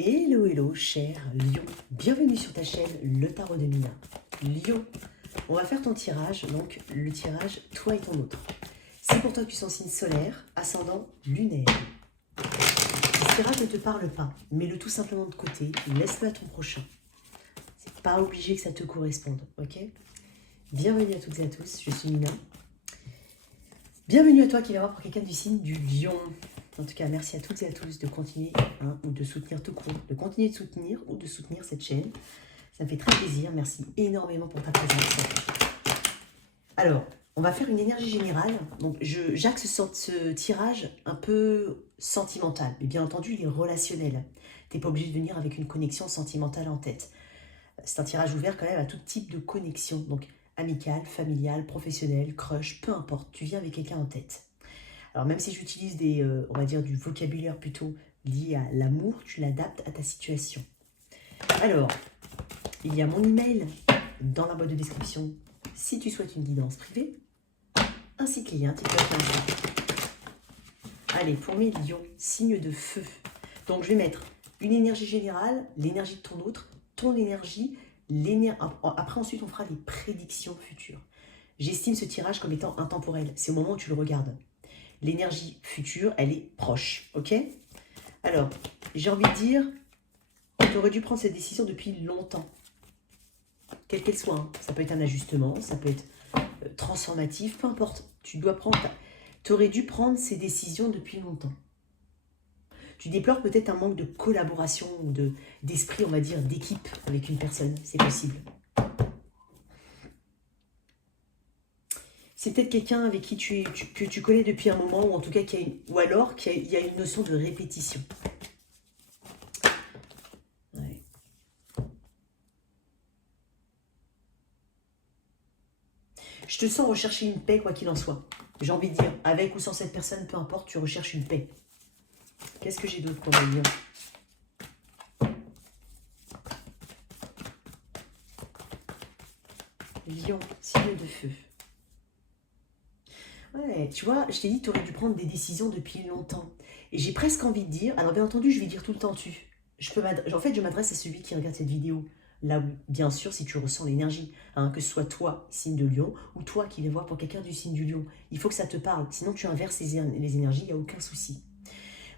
Hello, hello, cher Lion. Bienvenue sur ta chaîne Le Tarot de Mina. Lion, on va faire ton tirage, donc le tirage toi et ton autre. C'est pour toi que tu sens signe solaire, ascendant lunaire. Ce tirage ne te parle pas, mets-le tout simplement de côté, laisse-le à ton prochain. C'est pas obligé que ça te corresponde, ok? Bienvenue à toutes et à tous, je suis Mina. Bienvenue à toi qui va voir pour quelqu'un du signe du Lion. En tout cas, merci à toutes et à tous de continuer ou de soutenir tout court, de continuer de soutenir ou de soutenir cette chaîne. Ça me fait très plaisir. Merci énormément pour ta présence. Alors, on va faire une énergie générale. Donc, j'axe ce tirage un peu sentimental. Mais bien entendu, il est relationnel. Tu n'es pas obligé de venir avec une connexion sentimentale en tête. C'est un tirage ouvert quand même à tout type de connexion. Donc, amicale, familiale, professionnelle, crush, peu importe. Tu viens avec quelqu'un en tête. Alors même si j'utilise on va dire du vocabulaire plutôt lié à l'amour, tu l'adaptes à ta situation. Alors, il y a mon email dans la boîte de description si tu souhaites une guidance privée, ainsi qu'il y a un TikTok. Allez, pour mes lions, signe de feu. Donc je vais mettre une énergie générale, l'énergie de ton autre, ton énergie, après ensuite on fera les prédictions futures. J'estime ce tirage comme étant intemporel, c'est au moment où tu le regardes. L'énergie future, elle est proche, ok? Alors, j'ai envie de dire, tu aurais dû prendre cette décision depuis longtemps. Quelle qu'elle soit, hein. Ça peut être un ajustement, ça peut être transformatif, peu importe. Tu aurais dû prendre ces décisions depuis longtemps. Tu déplores peut-être un manque de collaboration ou d'esprit, on va dire, d'équipe avec une personne, c'est possible. C'est peut-être quelqu'un avec qui que tu connais depuis un moment, ou en tout cas, ou alors qu'il y a une notion de répétition. Ouais. Je te sens rechercher une paix, quoi qu'il en soit. J'ai envie de dire, avec ou sans cette personne, peu importe, tu recherches une paix. Qu'est-ce que j'ai d'autre pour le lion? Lion, signe de feu. Ouais, tu vois, je t'ai dit que tu aurais dû prendre des décisions depuis longtemps. Et j'ai presque envie de dire, alors bien entendu, je vais dire tout le temps tu. En fait, je m'adresse à celui qui regarde cette vidéo. Là où, bien sûr, si tu ressens l'énergie, hein, que ce soit toi, signe de lion, ou toi qui les vois pour quelqu'un du signe du lion, il faut que ça te parle. Sinon, tu inverses les énergies, il n'y a aucun souci.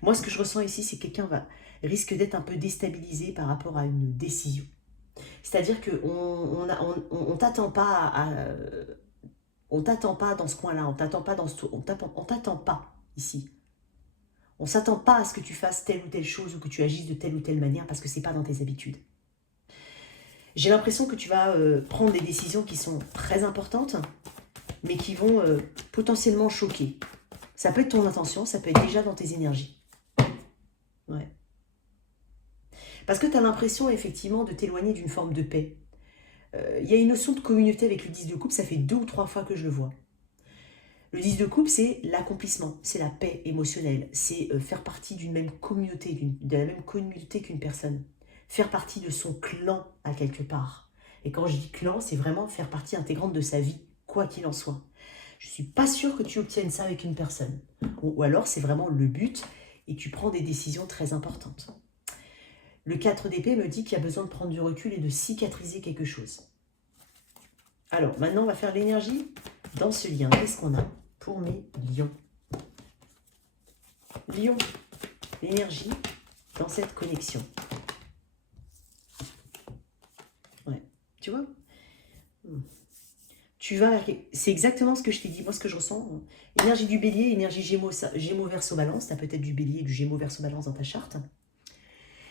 Moi, ce que je ressens ici, c'est que quelqu'un risque d'être un peu déstabilisé par rapport à une décision. C'est-à-dire qu'on on t'attend pas on t'attend pas dans ce coin-là, on t'attend pas on t'attend pas ici. On s'attend pas à ce que tu fasses telle ou telle chose ou que tu agisses de telle ou telle manière parce que c'est pas dans tes habitudes. J'ai l'impression que tu vas prendre des décisions qui sont très importantes, mais qui vont potentiellement choquer. Ça peut être ton intention, ça peut être déjà dans tes énergies. Ouais. Parce que tu as l'impression effectivement de t'éloigner d'une forme de paix. Il y a une notion de communauté avec le 10 de coupe, ça fait 2 ou 3 fois que je le vois. Le 10 de coupe, c'est l'accomplissement, c'est la paix émotionnelle, c'est faire partie d'une même communauté, de la même communauté qu'une personne. Faire partie de son clan à quelque part. Et quand je dis clan, c'est vraiment faire partie intégrante de sa vie, quoi qu'il en soit. Je ne suis pas sûre que tu obtiennes ça avec une personne. Ou alors c'est vraiment le but et tu prends des décisions très importantes. Le 4 d'épée me dit qu'il y a besoin de prendre du recul et de cicatriser quelque chose. Alors, maintenant, on va faire l'énergie dans ce lien. Qu'est-ce qu'on a pour mes lions? Lion, l'énergie dans cette connexion. Ouais, tu vois? C'est exactement ce que je t'ai dit, moi ce que je ressens. Énergie du bélier, énergie gémeaux verseau balance. Tu as peut-être du bélier et du gémeaux verseau balance dans ta charte.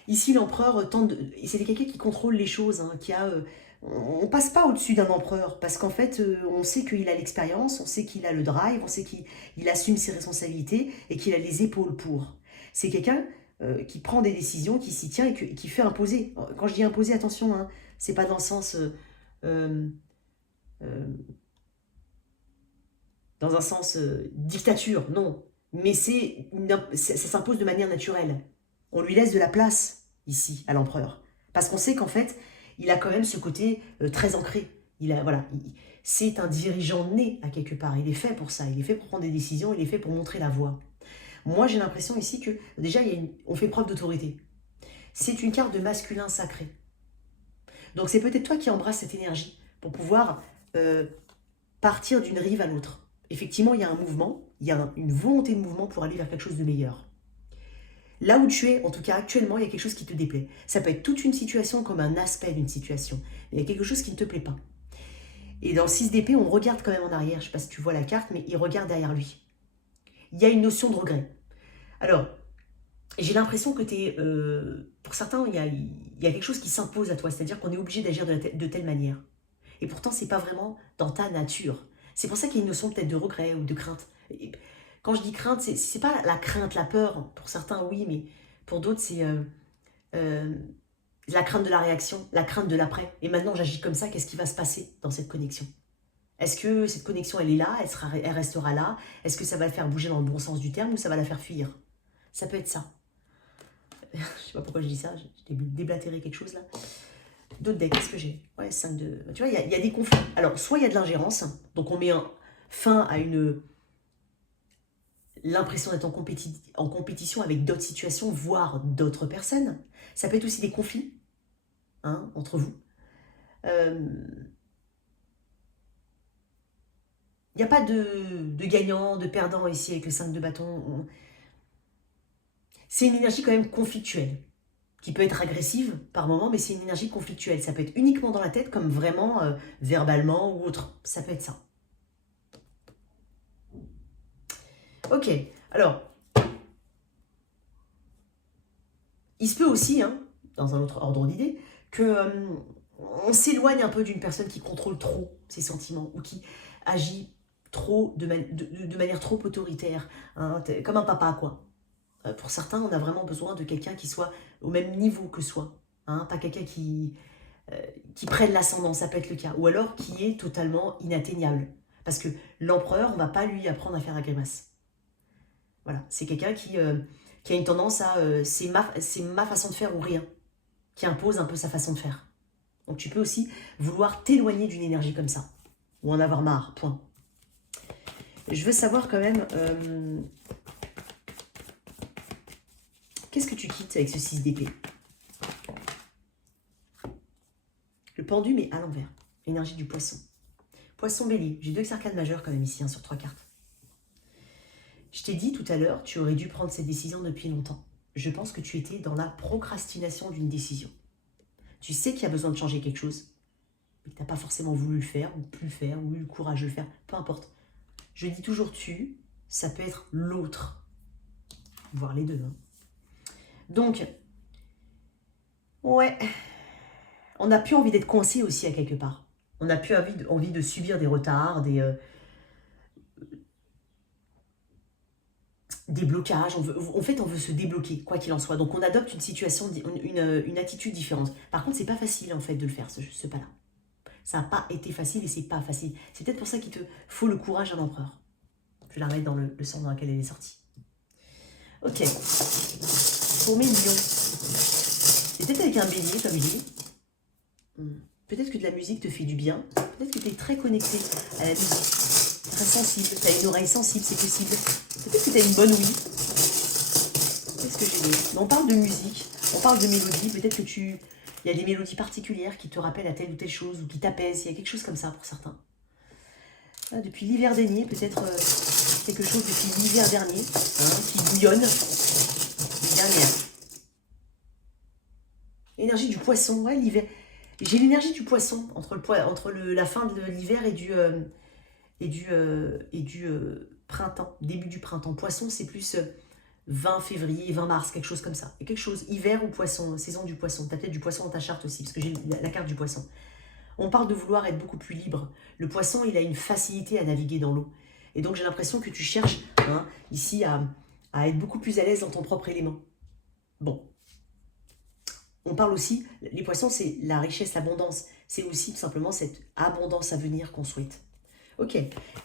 Ici, l'empereur tente c'est quelqu'un qui contrôle les choses, hein, on passe pas au-dessus d'un empereur, parce qu'en fait, on sait qu'il a l'expérience, on sait qu'il a le drive, on sait qu'il assume ses responsabilités et qu'il a les épaules pour. C'est quelqu'un qui prend des décisions, qui s'y tient et qui fait imposer. Quand je dis imposer, attention, hein, c'est pas dans le sens... dans un sens dictature, non. Mais ça s'impose de manière naturelle. On lui laisse de la place, ici, à l'empereur. Parce qu'on sait qu'en fait, il a quand même ce côté très ancré. C'est un dirigeant né, à quelque part. Il est fait pour ça. Il est fait pour prendre des décisions. Il est fait pour montrer la voie. Moi, j'ai l'impression ici que, déjà, on fait preuve d'autorité. c'est une carte de masculin sacré. Donc c'est peut-être toi qui embrasse cette énergie pour pouvoir partir d'une rive à l'autre. Effectivement, il y a un mouvement, il y a une volonté de mouvement pour aller vers quelque chose de meilleur. Là où tu es, en tout cas actuellement, il y a quelque chose qui te déplaît. Ça peut être toute une situation comme un aspect d'une situation. Il y a quelque chose qui ne te plaît pas. Et dans le 6 d'épée, on regarde quand même en arrière. Je ne sais pas si tu vois la carte, mais il regarde derrière lui. Il y a une notion de regret. Alors, j'ai l'impression que tu es... pour certains, il y a quelque chose qui s'impose à toi. C'est-à-dire qu'on est obligé d'agir de telle manière. Et pourtant, ce n'est pas vraiment dans ta nature. C'est pour ça qu'il y a une notion peut-être de regret ou de crainte. Et quand je dis crainte, c'est pas la crainte, la peur. Pour certains, oui, mais pour d'autres, c'est la crainte de la réaction, la crainte de l'après. Et maintenant, j'agis comme ça, qu'est-ce qui va se passer dans cette connexion? Est-ce que cette connexion, elle est là, elle restera là? Est-ce que ça va la faire bouger dans le bon sens du terme ou ça va la faire fuir? Ça peut être ça. Je sais pas pourquoi je dis ça, j'ai déblatéré quelque chose là. D'autres decks, qu'est-ce que j'ai? Ouais, 5 de... Tu vois, il y a des conflits. Alors, soit il y a de l'ingérence, donc on met fin à l'impression d'être en compétition avec d'autres situations, voire d'autres personnes. Ça peut être aussi des conflits entre vous. Il n'y a pas de gagnant, de perdant ici avec le 5 de bâton. C'est une énergie quand même conflictuelle, qui peut être agressive par moment, mais c'est une énergie conflictuelle. Ça peut être uniquement dans la tête, comme vraiment verbalement ou autre. Ça peut être ça. Ok, alors, il se peut aussi, dans un autre ordre d'idée, que on s'éloigne un peu d'une personne qui contrôle trop ses sentiments ou qui agit trop de manière trop autoritaire, comme un papa, quoi. Pour certains, on a vraiment besoin de quelqu'un qui soit au même niveau que soi, pas quelqu'un qui prenne l'ascendant, ça peut être le cas, ou alors qui est totalement inatteignable. Parce que l'empereur, on ne va pas lui apprendre à faire la grimace. Voilà, c'est quelqu'un qui a une tendance à c'est ma façon de faire ou rien, qui impose un peu sa façon de faire. Donc tu peux aussi vouloir t'éloigner d'une énergie comme ça, ou en avoir marre, point. Je veux savoir quand même, qu'est-ce que tu quittes avec ce 6 d'épée? Le pendu, mais à l'envers. Énergie du poisson. Poisson bélier. J'ai 2 arcanes majeures quand même ici, sur 3 cartes. Je t'ai dit tout à l'heure, tu aurais dû prendre cette décision depuis longtemps. Je pense que tu étais dans la procrastination d'une décision. Tu sais qu'il y a besoin de changer quelque chose, mais que tu n'as pas forcément voulu le faire, ou plus le faire, ou eu le courage de le faire, peu importe. Je dis toujours tu, ça peut être l'autre, voire les deux. Donc, ouais, on n'a plus envie d'être coincé aussi à quelque part. On n'a plus envie de subir des retards, des blocages. En fait, on veut se débloquer, quoi qu'il en soit. Donc, on adopte une situation, une attitude différente. Par contre, c'est pas facile, en fait, de le faire, ce pas-là. Ça n'a pas été facile et c'est pas facile. C'est peut-être pour ça qu'il te faut le courage d'un empereur. Je vais la remettre dans le sens dans lequel elle est sortie. Ok. Pour mes lions. C'est peut-être avec un bélier, comme je dis. Peut-être que de la musique te fait du bien. Peut-être que tu es très connecté à la musique. Très sensible. Tu as une oreille sensible, c'est possible. Peut-être que tu as une bonne ouïe. Qu'est-ce que j'ai dit? On parle de musique, on parle de mélodie. Peut-être que il y a des mélodies particulières qui te rappellent à telle ou telle chose ou qui t'apaisent. Il y a quelque chose comme ça pour certains. Là, depuis l'hiver dernier, peut-être quelque chose depuis l'hiver dernier qui bouillonne. Dernière. Énergie du poisson, ouais, l'hiver. J'ai l'énergie du poisson entre la fin de l'hiver et du printemps, début du printemps. Poisson, c'est plus 20 février, 20 mars, quelque chose comme ça. Et quelque chose, hiver ou poisson, saison du poisson. Tu as peut-être du poisson dans ta charte aussi, parce que j'ai la carte du poisson. On parle de vouloir être beaucoup plus libre. Le poisson, il a une facilité à naviguer dans l'eau. Et donc, j'ai l'impression que tu cherches ici à être beaucoup plus à l'aise dans ton propre élément. Bon. On parle aussi, les poissons, c'est la richesse, l'abondance. C'est aussi tout simplement cette abondance à venir qu'on souhaite. Ok,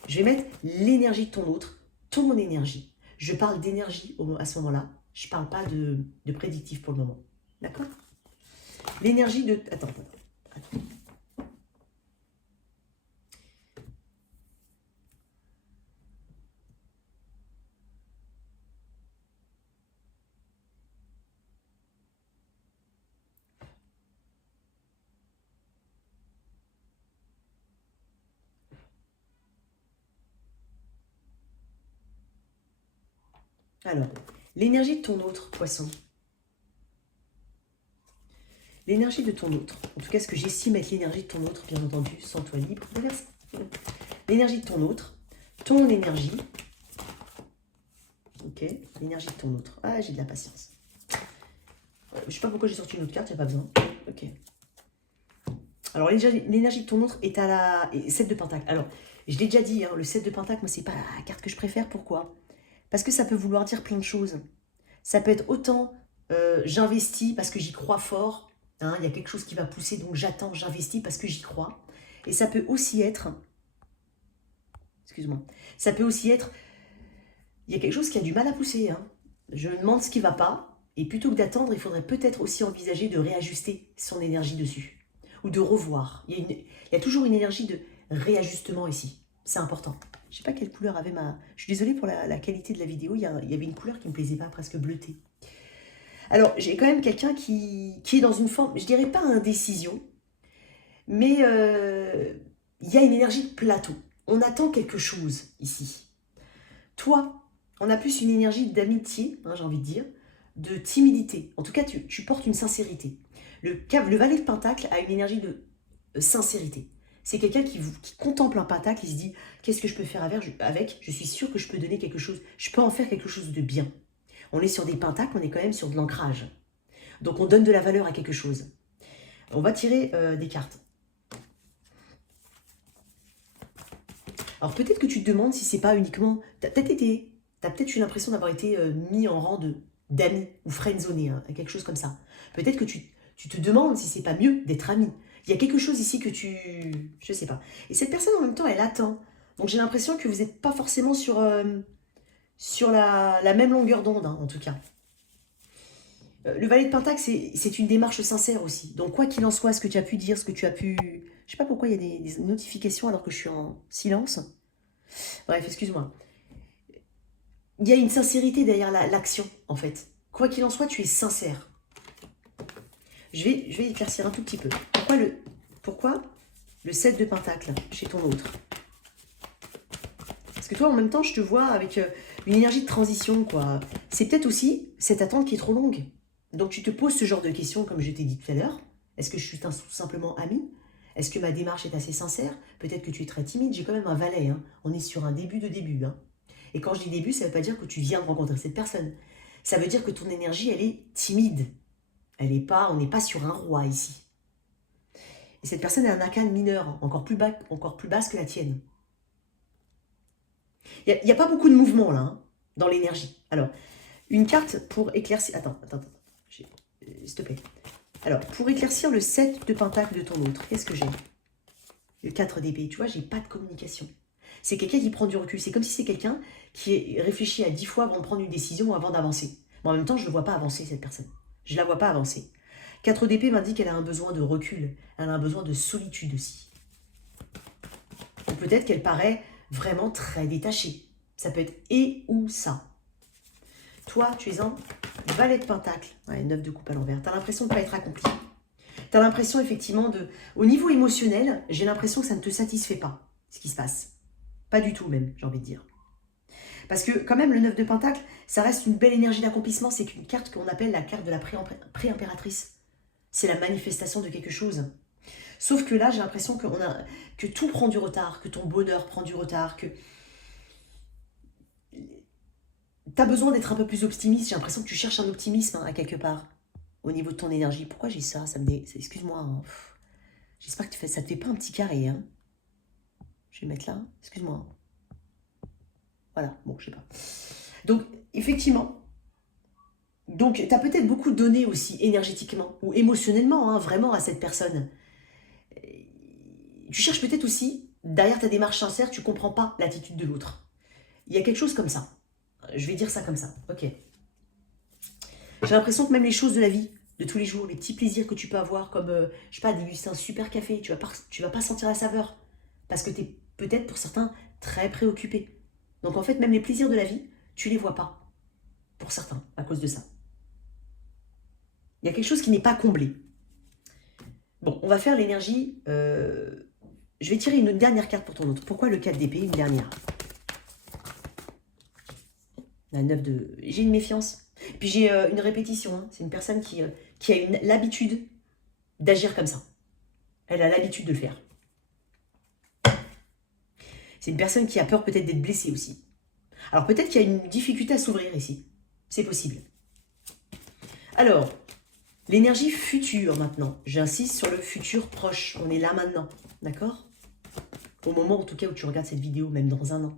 je vais mettre l'énergie de ton autre, ton énergie. Je parle d'énergie à ce moment-là. Je ne parle pas de prédictif pour le moment. D'accord? L'énergie de... Attends. Alors, l'énergie de ton autre, poisson. L'énergie de ton autre. En tout cas, ce que j'estime être l'énergie de ton autre, bien entendu, sans toi libre de faire ça. L'énergie de ton autre. Ton énergie. Ok, l'énergie de ton autre. Ah, j'ai de la patience. Je sais pas pourquoi j'ai sorti une autre carte, il n'y a pas besoin. Ok. Alors, l'énergie de ton autre est à la 7 de pentacle. Alors, je l'ai déjà dit, hein, le 7 de pentacle, moi, c'est pas la carte que je préfère. Pourquoi? Parce que ça peut vouloir dire plein de choses. Ça peut être autant j'investis parce que j'y crois fort. Hein, il y a quelque chose qui va pousser, donc j'attends, j'investis parce que j'y crois. Et ça peut aussi être... Excuse-moi. Ça peut aussi être... Il y a quelque chose qui a du mal à pousser. Hein. Je me demande ce qui ne va pas. Et plutôt que d'attendre, il faudrait peut-être aussi envisager de réajuster son énergie dessus. Ou de revoir. Il y a toujours une énergie de réajustement ici. C'est important. Je ne sais pas quelle couleur avait ma... Je suis désolée pour la qualité de la vidéo. Il y avait une couleur qui ne me plaisait pas, presque bleutée. Alors, j'ai quand même quelqu'un qui est dans une forme, je dirais pas indécision, mais il y a une énergie de plateau. On attend quelque chose ici. Toi, on a plus une énergie d'amitié, hein, j'ai envie de dire, de timidité. En tout cas, tu portes une sincérité. Le valet de pentacle a une énergie de sincérité. C'est quelqu'un qui contemple un pentacle, il se dit, qu'est-ce que je peux faire avec? Je suis sûr que je peux donner quelque chose, je peux en faire quelque chose de bien. On est sur des pentacles, on est quand même sur de l'ancrage. Donc on donne de la valeur à quelque chose. On va tirer des cartes. Alors peut-être que tu te demandes si c'est pas uniquement... T'as peut-être eu l'impression d'avoir été mis en rang d'amis ou friendzoné, hein, quelque chose comme ça. Peut-être que tu te demandes si c'est pas mieux d'être ami. Il y a quelque chose ici que tu... Je sais pas. Et cette personne en même temps, elle attend. Donc j'ai l'impression que vous n'êtes pas forcément sur la même longueur d'onde, hein, en tout cas. Le valet de pentacle, c'est une démarche sincère aussi. Donc, quoi qu'il en soit, ce que tu as pu dire, ce que tu as pu... Je sais pas pourquoi il y a des notifications alors que je suis en silence. Bref, excuse-moi. Il y a une sincérité derrière l'action, en fait. Quoi qu'il en soit, tu es sincère. Je vais éclaircir un tout petit peu. Pourquoi le 7 de pentacle chez ton autre? Parce que toi, en même temps, je te vois avec une énergie de transition, quoi. C'est peut-être aussi cette attente qui est trop longue. Donc tu te poses ce genre de questions, comme je t'ai dit tout à l'heure. Est-ce que je suis tout simplement amie? Est-ce que ma démarche est assez sincère? Peut-être que tu es très timide. J'ai quand même un valet. Hein. On est sur un début de début. Hein. Et quand je dis début, ça ne veut pas dire que tu viens de rencontrer cette personne. Ça veut dire que ton énergie, elle est timide. On n'est pas sur un roi ici. Et cette personne est un arcane mineur, encore plus basse que la tienne. Il n'y a pas beaucoup de mouvement là, hein, dans l'énergie. Alors, une carte pour éclaircir... Attends. S'il te plaît. Alors, pour éclaircir le 7 de pentacle de ton autre, qu'est-ce que j'ai? Le 4 d'épée. Tu vois, j'ai pas de communication. C'est quelqu'un qui prend du recul. C'est comme si c'est quelqu'un qui réfléchit à 10 fois avant de prendre une décision, avant d'avancer. Mais en même temps, je ne vois pas avancer, cette personne. Je ne la vois pas avancer. 4 d'épée m'indique qu'elle a un besoin de recul. Elle a un besoin de solitude aussi. Ou peut-être qu'elle paraît vraiment très détachée. Ça peut être et ou ça. Toi, tu es en valet de pentacle. Ouais, 9 de coupe à l'envers. Tu as l'impression de ne pas être accompli. Tu as l'impression effectivement de... Au niveau émotionnel, j'ai l'impression que ça ne te satisfait pas, ce qui se passe. Pas du tout même, j'ai envie de dire. Parce que quand même, le 9 de pentacle, ça reste une belle énergie d'accomplissement. C'est une carte qu'on appelle la carte de la pré-impératrice. C'est la manifestation de quelque chose. Sauf que là, j'ai l'impression que tout prend du retard, que ton bonheur prend du retard, que... Tu as besoin d'être un peu plus optimiste. J'ai l'impression que tu cherches un optimisme à quelque part. Au niveau de ton énergie. Pourquoi j'ai ça, excuse-moi. Hein. J'espère que ça te fait pas un petit carré. Hein. Je vais mettre là. Excuse-moi. Voilà. Bon, je sais pas. Donc, effectivement. Donc, tu as peut-être beaucoup donné aussi énergétiquement ou émotionnellement, hein, vraiment, à cette personne. Tu cherches peut-être aussi, derrière ta démarche sincère, tu comprends pas l'attitude de l'autre. Il y a quelque chose comme ça. Je vais dire ça comme ça. Ok. J'ai l'impression que même les choses de la vie, de tous les jours, les petits plaisirs que tu peux avoir, comme, je sais pas, déguster un super café, tu vas pas sentir la saveur. Parce que tu es peut-être, pour certains, très préoccupé. Donc en fait, même les plaisirs de la vie, tu les vois pas. Pour certains, à cause de ça. Il y a quelque chose qui n'est pas comblé. Bon, on va faire l'énergie. Je vais tirer une dernière carte pour ton autre. Pourquoi le 4 d'épée, une dernière? La 9 de... J'ai une méfiance. Puis j'ai une répétition. Hein. C'est une personne qui a l'habitude d'agir comme ça. Elle a l'habitude de le faire. C'est une personne qui a peur peut-être d'être blessée aussi. Alors peut-être qu'il y a une difficulté à s'ouvrir ici. C'est possible. Alors, l'énergie future maintenant. J'insiste sur le futur proche. On est là maintenant. D'accord? Au moment en tout cas où tu regardes cette vidéo, même dans un an.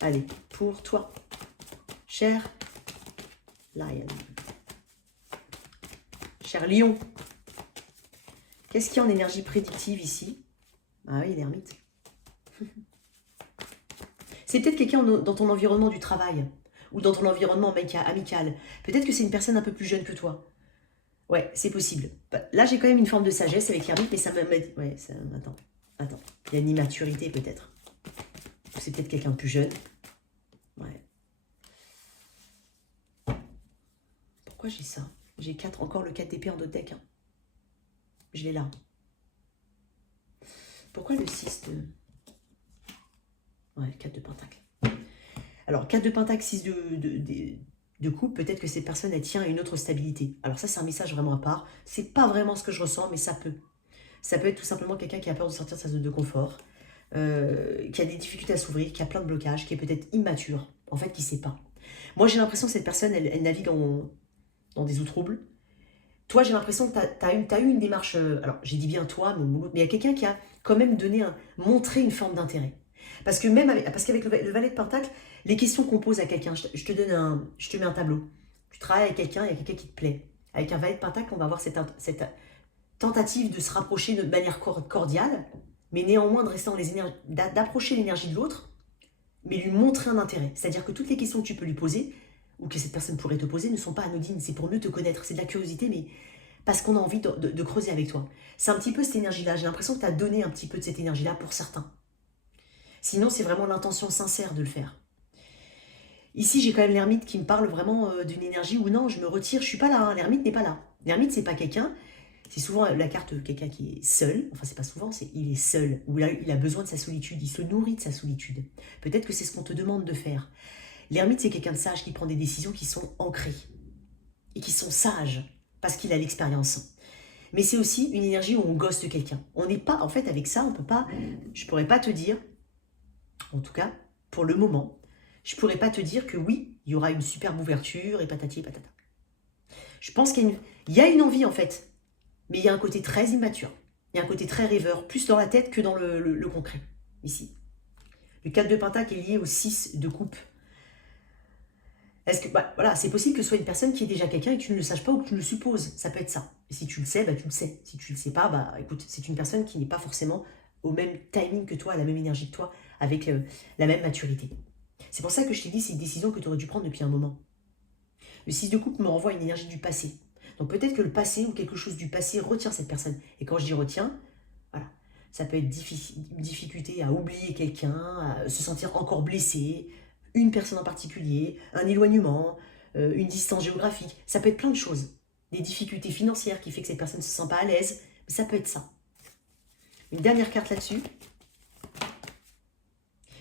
Allez, pour toi, cher Lion. Cher Lion. Qu'est-ce qu'il y a en énergie prédictive ici? Ah oui, l'ermite. C'est peut-être quelqu'un dans ton environnement du travail ou dans ton environnement amical. Peut-être que c'est une personne un peu plus jeune que toi. Ouais, c'est possible. Là, j'ai quand même une forme de sagesse avec l'ermite, mais ça m'a... Ouais, ça... Attends. Il y a une immaturité peut-être. C'est peut-être quelqu'un de plus jeune. Ouais. Pourquoi j'ai ça? J'ai encore le 4 d'épée en d'autres deck. Hein. Je l'ai là. Pourquoi le 6 de... Ouais, 4 de pentacle. Alors, 4 de pentacle, 6 de coupe, peut-être que cette personne, elle tient à une autre stabilité. Alors ça, c'est un message vraiment à part. C'est pas vraiment ce que je ressens, mais ça peut. Ça peut être tout simplement quelqu'un qui a peur de sortir de sa zone de confort, qui a des difficultés à s'ouvrir, qui a plein de blocages, qui est peut-être immature, en fait, qui ne sait pas. Moi, j'ai l'impression que cette personne, elle navigue dans des eaux troubles. Toi, j'ai l'impression que tu as eu une démarche... alors, j'ai dit bien toi, mais il y a quelqu'un qui a quand même montré une forme d'intérêt. Parce qu'avec le valet de pentacle, les questions qu'on pose à quelqu'un, je te mets un tableau. Tu travailles avec quelqu'un, il y a quelqu'un qui te plaît. Avec un valet de pentacle, on va avoir cette tentative de se rapprocher de manière cordiale, mais néanmoins de rester dans les énergies, d'approcher l'énergie de l'autre, mais lui montrer un intérêt. C'est-à-dire que toutes les questions que tu peux lui poser, ou que cette personne pourrait te poser, ne sont pas anodines. C'est pour mieux te connaître. C'est de la curiosité, mais parce qu'on a envie de creuser avec toi. C'est un petit peu cette énergie-là. J'ai l'impression que tu as donné un petit peu de cette énergie-là pour certains. Sinon, c'est vraiment l'intention sincère de le faire. Ici, j'ai quand même l'ermite qui me parle vraiment d'une énergie où non, je me retire, je suis pas là. Hein. L'ermite n'est pas là. L'ermite, c'est pas quelqu'un... C'est souvent la carte de quelqu'un qui est seul. Enfin, c'est pas souvent, c'est il est seul. Ou là, il a besoin de sa solitude. Il se nourrit de sa solitude. Peut-être que c'est ce qu'on te demande de faire. L'ermite, c'est quelqu'un de sage qui prend des décisions qui sont ancrées. Et qui sont sages. Parce qu'il a l'expérience. Mais c'est aussi une énergie où on gosse de quelqu'un. On n'est pas, en fait, avec ça, on peut pas... Je pourrais pas te dire, en tout cas, pour le moment, je pourrais pas te dire que oui, il y aura une superbe ouverture et patati et patata. Je pense qu'il y a une envie, en fait. Mais il y a un côté très immature. Il y a un côté très rêveur, plus dans la tête que dans le concret, ici. Le 4 de pentacle est lié au 6 de coupe. Est-ce que, voilà, c'est possible que ce soit une personne qui est déjà quelqu'un et que tu ne le saches pas ou que tu le supposes. Ça peut être ça. Et si tu le sais, tu le sais. Si tu ne le sais pas, écoute, c'est une personne qui n'est pas forcément au même timing que toi, à la même énergie que toi, avec la même maturité. C'est pour ça que je t'ai dit, c'est une décision que tu aurais dû prendre depuis un moment. Le 6 de coupe me renvoie à une énergie du passé. Donc peut-être que le passé ou quelque chose du passé retient cette personne. Et quand je dis retient, voilà, ça peut être une difficulté à oublier quelqu'un, à se sentir encore blessé, une personne en particulier, un éloignement, une distance géographique. Ça peut être plein de choses. Des difficultés financières qui fait que cette personne ne se sent pas à l'aise. Mais ça peut être ça. Une dernière carte là-dessus.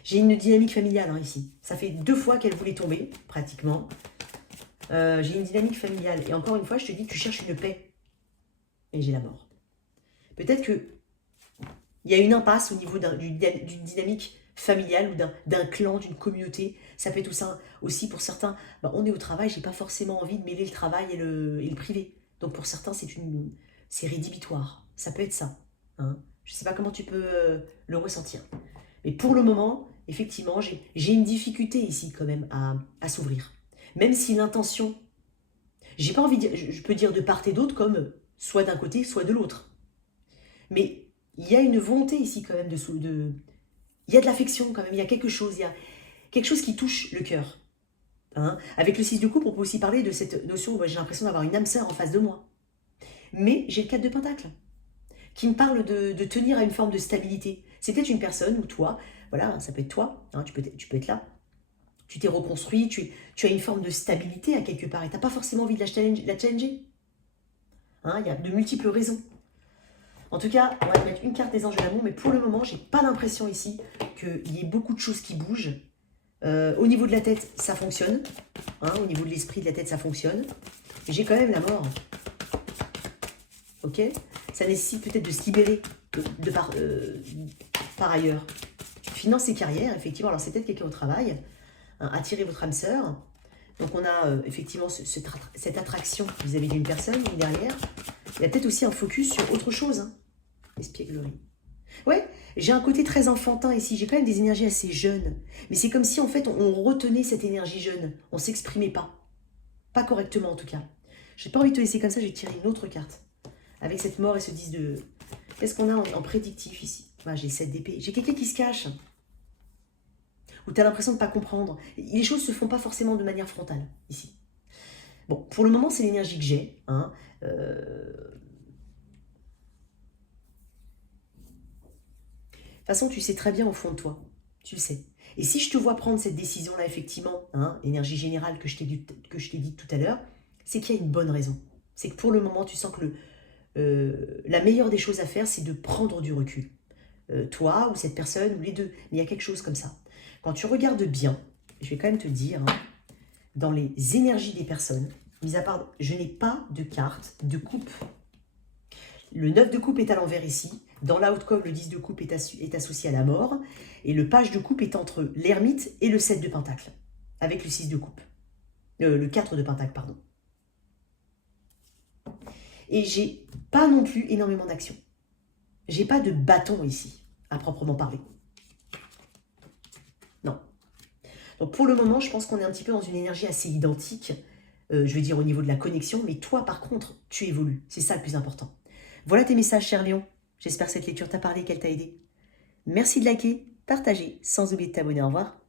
J'ai une dynamique familiale ici. Ça fait 2 fois qu'elle voulait tomber, pratiquement. J'ai une dynamique familiale. Et encore une fois, je te dis que tu cherches une paix. Et j'ai la mort. Peut-être qu'il y a une impasse au niveau d'une dynamique familiale ou d'un clan, d'une communauté. Ça peut être tout ça aussi pour certains. On est au travail, j'ai pas forcément envie de mêler le travail et le privé. Donc pour certains, c'est rédhibitoire. Ça peut être ça. Hein. Je sais pas comment tu peux le ressentir. Mais pour le moment, effectivement, j'ai une difficulté ici quand même à s'ouvrir. Même si l'intention, j'ai pas envie de dire, je peux dire de part et d'autre comme soit d'un côté, soit de l'autre. Mais il y a une volonté ici quand même il y a de l'affection quand même, il y a quelque chose qui touche le cœur. Hein. Avec le 6 de coupe, on peut aussi parler de cette notion où j'ai l'impression d'avoir une âme sœur en face de moi. Mais j'ai le 4 de pentacle qui me parle de tenir à une forme de stabilité. C'est peut-être une personne ou toi, voilà, ça peut être toi, hein, tu peux être là. Tu t'es reconstruit, tu as une forme de stabilité à quelque part et tu n'as pas forcément envie de la challenger. Hein, il y a de multiples raisons. En tout cas, on va te mettre une carte des anges de l'amour, mais pour le moment, j'ai pas l'impression ici qu'il y ait beaucoup de choses qui bougent. Au niveau de la tête, ça fonctionne. Hein, au niveau de l'esprit, de la tête, ça fonctionne. J'ai quand même la mort. Ok? Ça nécessite peut-être de se libérer par ailleurs. Finance et carrière, effectivement. Alors, c'est peut-être quelqu'un au travail. Hein, attirer votre âme sœur. Donc, on a effectivement cette attraction vis-à-vis d'une personne derrière. Il y a peut-être aussi un focus sur autre chose. Hein. Espièglerie. Ouais, j'ai un côté très enfantin ici. J'ai quand même des énergies assez jeunes. Mais c'est comme si, en fait, on retenait cette énergie jeune. On ne s'exprimait pas. Pas correctement, en tout cas. Je n'ai pas envie de te laisser comme ça. Je vais tirer une autre carte. Avec cette mort et ce 10 de... Qu'est-ce qu'on a en prédictif ici? J'ai 7 d'épée. J'ai quelqu'un qui se cache. Ou tu as l'impression de ne pas comprendre. Les choses ne se font pas forcément de manière frontale, ici. Bon, pour le moment, c'est l'énergie que j'ai. Hein. De toute façon, tu sais très bien au fond de toi. Tu le sais. Et si je te vois prendre cette décision-là, effectivement, hein, énergie générale que je t'ai dit tout à l'heure, c'est qu'il y a une bonne raison. C'est que pour le moment, tu sens que la meilleure des choses à faire, c'est de prendre du recul. Toi ou cette personne, ou les deux. Mais il y a quelque chose comme ça. Quand tu regardes bien, je vais quand même te dire, hein, dans les énergies des personnes, mis à part, je n'ai pas de carte de coupe. Le 9 de coupe est à l'envers ici. Dans l'outcome, le 10 de coupe est associé à la mort. Et le page de coupe est entre l'ermite et le 7 de pentacle. Avec le 6 de coupe. Le 4 de pentacle, pardon. Et j'ai pas non plus énormément d'action. J'ai pas de bâton ici, à proprement parler. Non. Donc pour le moment, je pense qu'on est un petit peu dans une énergie assez identique. Je veux dire au niveau de la connexion. Mais toi, par contre, tu évolues. C'est ça le plus important. Voilà tes messages, cher Léon. J'espère que cette lecture t'a parlé, qu'elle t'a aidé. Merci de liker, partager, sans oublier de t'abonner. Au revoir.